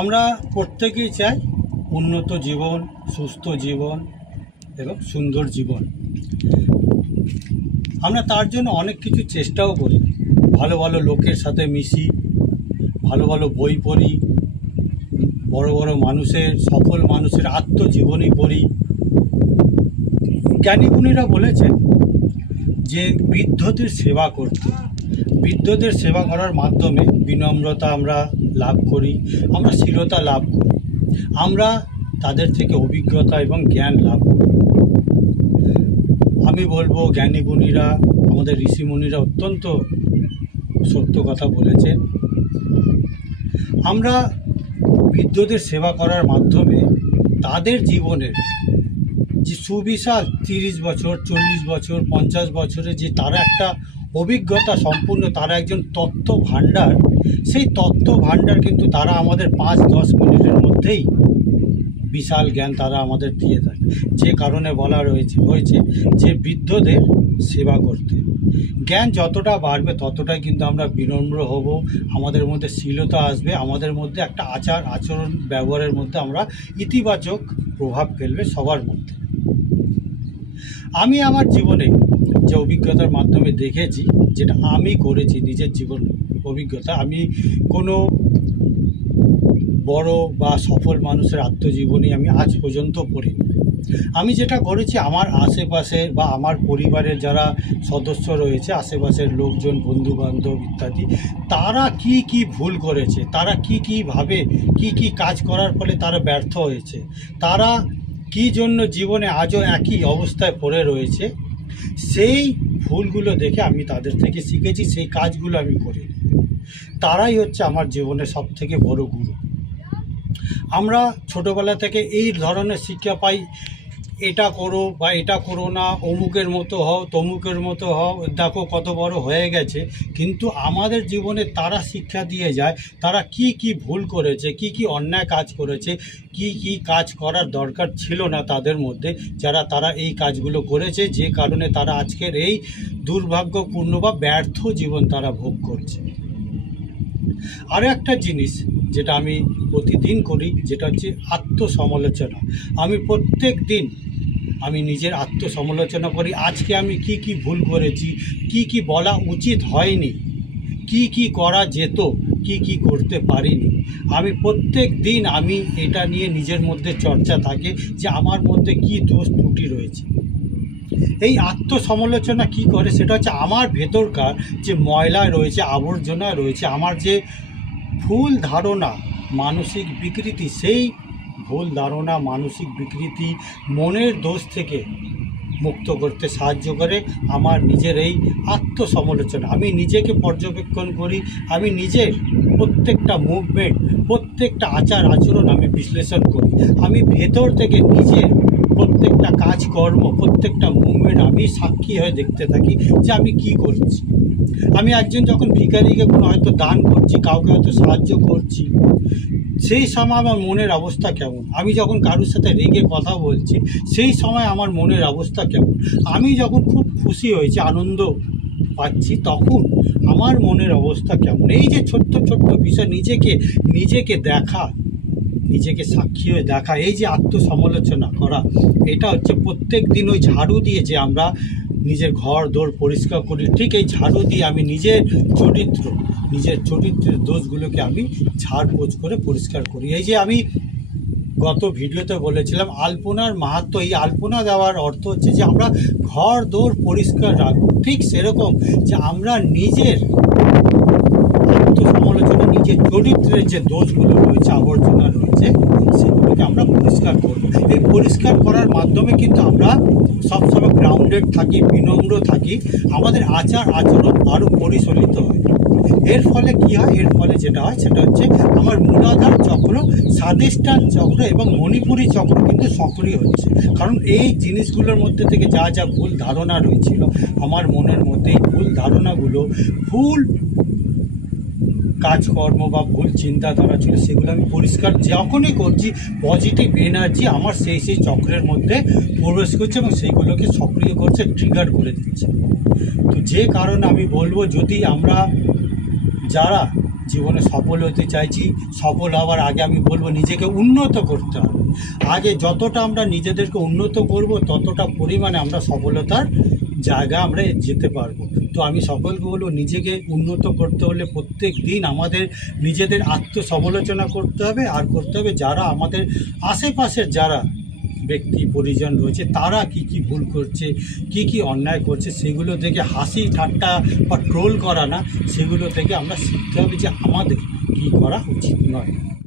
আমরা প্রত্যেকেই চাই উন্নত জীবন, সুস্থ জীবন এবং সুন্দর জীবন। আমরা তার জন্য অনেক কিছু চেষ্টাও করি, ভালো ভালো লোকের সাথে মিশি, ভালো ভালো বই পড়ি, বড় বড় মানুষের, সফল মানুষের আত্মজীবনী পড়ি। জ্ঞানীগুণীরা বলেছেন যে বৃদ্ধদের সেবা করতে, বৃদ্ধদের সেবা করার মাধ্যমে বিনম্রতা আমরা লাভ করি, আমরা শীলতা লাভ করি, আমরা তাদের থেকে অভিজ্ঞতা এবং জ্ঞান লাভ করি। আমি বলবো জ্ঞানীগুণীরা, আমাদের ঋষিমুনিরা অত্যন্ত সত্য কথা বলেছেন। আমরা বৃদ্ধদের সেবা করার মাধ্যমে তাদের জীবনের যে সুবিশাল 30 বছর, 40 বছর, 50 বছরে যে তারা একটা অভিজ্ঞতা সম্পূর্ণ, তারা একজন তত্ত্ব ভাণ্ডার, সেই তত্ত্ব ভাণ্ডার কিন্তু তারা আমাদের 5-10 মিনিটের মধ্যেই বিশাল জ্ঞান তারা আমাদের দিয়ে দেয়। যে কারণে বলা হয়েছে যে বৃদ্ধদের সেবা করতে। জ্ঞান যতটা বাড়বে ততটাই কিন্তু আমরা বিনম্র হব, আমাদের মধ্যে শীলতা আসবে, আমাদের মধ্যে একটা আচার আচরণ ব্যবহারের মধ্যে আমরা ইতিবাচক প্রভাব ফেলবে সবার মধ্যে। আমি আমার জীবনে যে অভিজ্ঞতার মাধ্যমে দেখেছি, যেটা আমি করেছি নিজের জীবন অভিজ্ঞতা, আমি কোনো বড় বা সফল মানুষের আত্মজীবনী আমি আজ পর্যন্ত পড়িনি। আমি যেটা করেছি, আমার আশেপাশের বা আমার পরিবারের যারা সদস্য রয়েছে, আশেপাশের লোকজন, বন্ধুবান্ধব ইত্যাদি, তারা কি কি ভুল করেছে, তারা কীভাবে কি কাজ করার ফলে তারা ব্যর্থ হয়েছে, তারা কী জন্য জীবনে আজও একই অবস্থায় পড়ে রয়েছে, সেই ভুলগুলো দেখে আমি তাদের থেকে শিখেছি, সেই কাজগুলো আমি করিনি। তারাই হচ্ছে আমার জীবনে সবথেকে বড় গুরু। আমরা ছোটোবেলা থেকে এই ধরনের শিক্ষা পাই, এটা করো বা এটা করো না, অমুকের মতো হও, তমুকের মতো হও, দেখো কত বড় হয়ে গেছে। কিন্তু আমাদের জীবনে তারা শিক্ষা দিয়ে যায়, তারা কি ভুল করেছে, কি অন্যায় কাজ করেছে, কি কাজ করার দরকার ছিল না তাদের মধ্যে, তারা এই কাজগুলো করেছে, যে কারণে তারা আজকের এই দুর্ভাগ্যপূর্ণ বা ব্যর্থ জীবন তারা ভোগ করছে। আরও একটা জিনিস যেটা আমি প্রতিদিন করি, যেটা হচ্ছে আত্মসমালোচনা। আমি প্রত্যেক দিন আমি নিজের আত্মসমালোচনা করি। আজকে আমি কি ভুল করেছি, কি বলা উচিত হয়নি, কি করা যেত, কি করতে পারিনি। আমি প্রত্যেক দিন আমি এটা নিয়ে নিজের মধ্যে চর্চা থাকে যে আমার মধ্যে কি দোষ ত্রুটি রয়েছে। এই আত্মসমালোচনা কি করে, সেটা হচ্ছে আমার ভেতরকার যে ময়লা রয়েছে, আবর্জনা রয়েছে, আমার যে ভুল ধারণা, মানসিক বিকৃতি, সেই ভুল ধারণা, মানসিক বিকৃতি, মনের দোষ থেকে মুক্ত করতে সাহায্য করে আমার নিজের এই আত্মসমালোচনা। আমি নিজেকে পর্যবেক্ষণ করি, আমি নিজের প্রত্যেকটা মুভমেন্ট, প্রত্যেকটা আচার আচরণ আমি বিশ্লেষণ করি। আমি ভেতর থেকে নিজের প্রত্যেকটা কাজকর্ম, প্রত্যেকটা মুভমেন্ট আমি সাক্ষী হয়ে দেখতে থাকি যে আমি কি করছি। আমি একজন যখন ভিখারিকে কোনো হয়তো দান করছি, কাউকে হয়তো সাহায্য করছি, সেই সময় আমার মনের অবস্থা কেমন। আমি যখন কারোর সাথে রেগে কথা বলছি, সেই সময় আমার মনের অবস্থা কেমন। আমি যখন খুব খুশি হয়েছি, আনন্দ পাচ্ছি, তখন আমার মনের অবস্থা কেমন। এই যে ছোট্ট বিষয়, নিজেকে দেখা, নিজেকে সাক্ষী হয়ে দেখা, এই যে আত্মসমালোচনা করা, এটা হচ্ছে প্রত্যেক দিন ওই ঝাড়ু দিয়ে যে আমরা নিজের ঘর দোর পরিষ্কার করি, ঠিক এই ঝাড়ু দিয়ে আমি নিজের চরিত্রের দোষগুলোকে আমি ঝাড়পোছ করে পরিষ্কার করি। এই যে আমি গত ভিডিওতে বলেছিলাম আলপনার মাহাত্ম্য, এই আলপনা দেওয়ার অর্থ হচ্ছে যে আমরা ঘর দোর পরিষ্কার রাখবো। ঠিক সেরকম যে আমরা নিজের আত্মসমালোচনা, নিজের চরিত্রের যে দোষগুলো রয়েছে, আবর্জনা রয়েছে, সেগুলোকে আমরা পরিষ্কার করব। এই পরিষ্কার করার মাধ্যমে কিন্তু আমরা সবসময় গ্রাউন্ডেড থাকি, বিনম্র থাকি, আমাদের আচার আচরণ আরও পরিচালিত হয়। এর ফলে কি হয়, এর ফলে যেটা হয় সেটা হচ্ছে আমার মূলাধার চক্র, স্বাধিষ্ঠান চক্র এবং মণিপুরী চক্র কিন্তু সক্রিয় হচ্ছে। কারণ এই জিনিসগুলোর মধ্যে থেকে যা ভুল ধারণা রয়েছিল আমার মনের মধ্যে, এই ভুল ধারণাগুলো, ভুল কাজকর্ম বা ভুল চিন্তাধারা ছিল, সেগুলো আমি পরিষ্কার যখনই করছি, পজিটিভ এনার্জি আমার সেই চক্রের মধ্যে প্রবেশ করছে এবং সেইগুলোকে সক্রিয় করছে, ট্রিগার করে দিচ্ছে। তো যে কারণে আমি বলবো, যদি আমরা যারা জীবনে সফল হতে চাইছি, সফল হওয়ার আগে আমি বলবো নিজেকে উন্নত করতে হবে। আগে যতটা আমরা নিজেদেরকে উন্নত করব ততটা পরিমাণে আমরা সফলতার জায়গা আমরা যেতে পারবো। তো আমি সকলকে বলবো নিজেকে উন্নত করতে হলে প্রত্যেক দিন আমাদের নিজেদের আত্মসমালোচনা করতে হবে, আর করতে হবে যারা আমাদের আশেপাশের যারা ব্যক্তি পরিজন রয়েছে তারা কি কি ভুল করছে, কি কি অন্যায় করছে, সেগুলো থেকে হাসি ঠাট্টা বা ট্রোল করা না, সেগুলো থেকে আমরা শিখতে হবে যে আমাদের কী করা উচিত নয়।